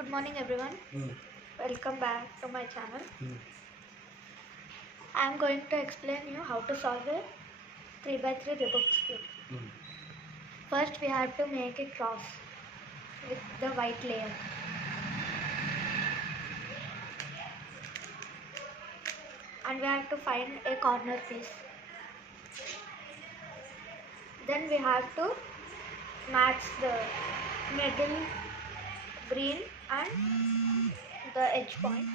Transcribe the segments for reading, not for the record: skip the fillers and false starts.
Good morning everyone. Welcome back to my channel. I am going to explain you how to solve a 3x3 rubics cube. First we have to make a cross with the white layer. And we have to find a corner piece. Then we have to match the middle green and the edge point.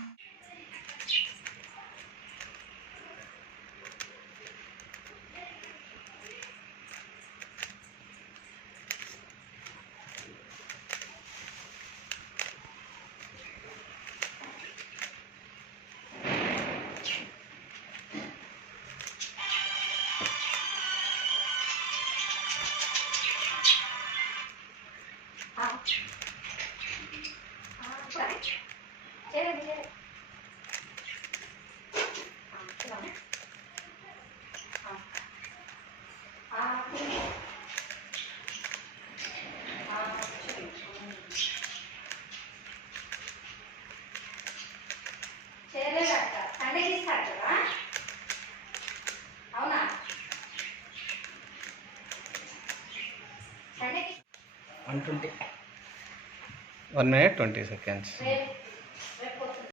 One minute 20 seconds.